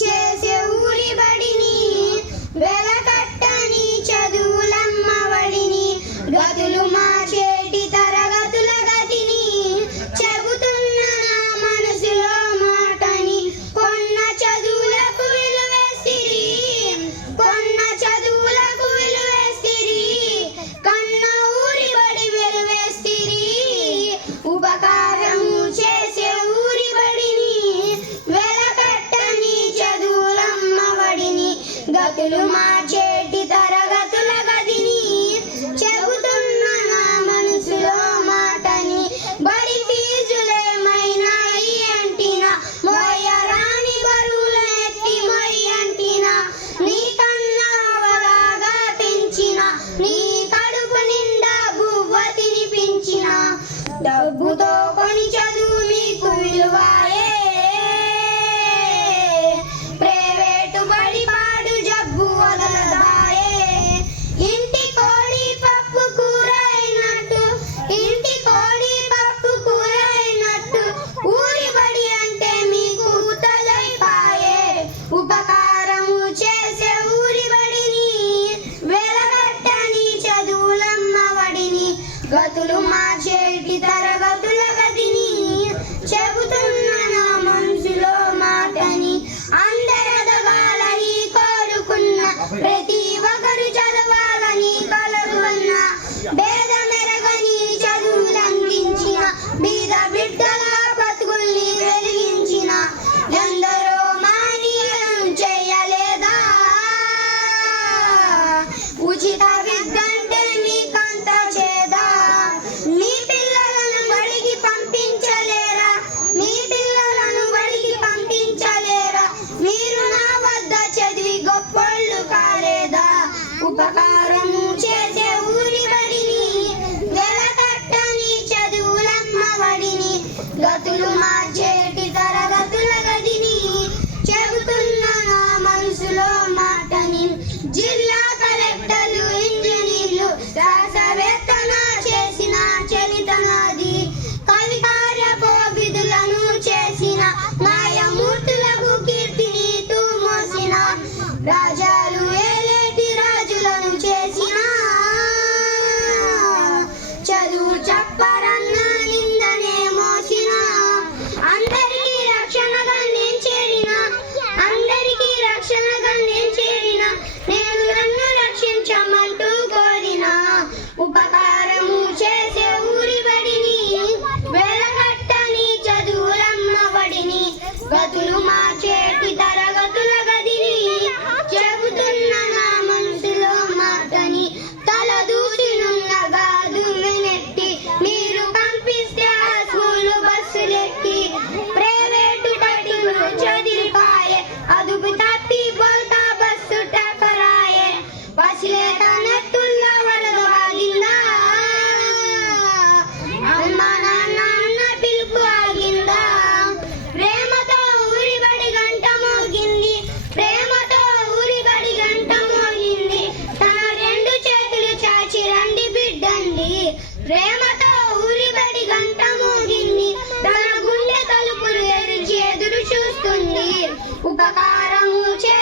చేసే ఊరి బడిని వెలకట్టని చదువులమ్మ వడిని గతులు మార్చేటి తరగతుల గతిని చెబుతున్న నా మనసులో మాటని కొన్న చదువులకు విలువేసిరి కొన్న చదువులకు విలువేసిరి కన్న ఊరి బడి విలువేసిరి ఉపకారము చేసే ఊరి బడిని వెలకట్టని చదువులమ్మ వడిని గతులు మార్చేటి తరగతుల గదిని చెబుతున్న నా మనసులో మాటని బడి ఫీజులేమైనా అంటినా మొయ్యరాని బరువులెత్తి మొయ్యంటినా నీ కన్నా అవలాగా పెంచిన నీ కడుపు నిండా బువ్వ తినిపించిన డబ్బుతో కొని చదువు మీకు విలువాయే ప్రైవేటు బడి పాడు జబ్బు వదలదాయే ఇంటి కోడి పప్పు కూర అయినట్టు ఇంటి కోడి పప్పు కూర అయినట్టు ఊరి బడి అంటే మీకు ఉతలైపాయే ఉపకారము చేసే ఊరి బడిని వెలగట్టని చదువులమ్మ వడిని గతులు మార్చేటి తరగతుల గదిని చెబుతున్న నా మనసులో మాటని అందరెదగాలని కోరుకున్న ప్రతి ఒక్కరు చదవాలని కలరుకున్న భేదమెరగని చదువులందించిన బీద బిడ్డల బతుకుల్ని వెలిగించిన ఎందరో మానీయం చేయలేదా ఉచిత విద్యంటే మీకంత చేదా మీ పిల్లలను బడికి పంపించలేరా మీ పిల్లలను బడికి పంపించలేరా మీరు నా వద్ద చదివి గొప్పోళ్ళు కాలేదా ఉపకారము చేసే ఊరి బడిని వెలకట్టని చదువులమ్మ వడిని గతులు మార్చేటి తరగతుల గదిని చెబుతున్న నా మనసులో మాటని జిల్లా కలెక్టర్లు ఇంజనీర్లు శాస్త్రవేత్తన చేసిన చరిత నాది కవికార్య కోవిదులను చేసిన న్యాయమూర్తులకు కీర్తిని మోసిన రాజాలు ఏలేటి రాజులను చేసిన చదువు చెప్పరన్న నిందనే మోసిన అందరికీ రక్షణగా నేను చేరిన అందరికీ రక్షణగా నేను చేరిన నేను నన్ను రక్షించమంటూ కోరిన ఉపకారము చేసే ఊరి బడిని వెలగట్టని చదువులమ్మ వడిని గతులు మార్చేటి తరగతుల గదిని చెబుతున్న నా మనసులో మాటని తల దూసినున్న గాదు వెనెట్టి మీరు పంపిస్తే ఆ స్కూలు బస్సులెక్కి ప్రైవేటు టటింగు చదిరిపాయే అదుపు తప్పి బోల్తా బస్సు టకరాయే బస్సులేట నెత్తుల్లో వరద వాగిందా అమ్మ నాన్న అన్న పిలుపు ఆగిందా ప్రేమతో ఊరి బడి గంట మోగింది ప్రేమతో ఊరి బడి గంట మోగింది తన రెండు చేతులు చాచి రండి బిడ్డండి ప్రేమతో ఊరి బడి గంట మోగింది తన గుండె తలుపులు ఎదురు చూస్తుంది ఉపకారము చే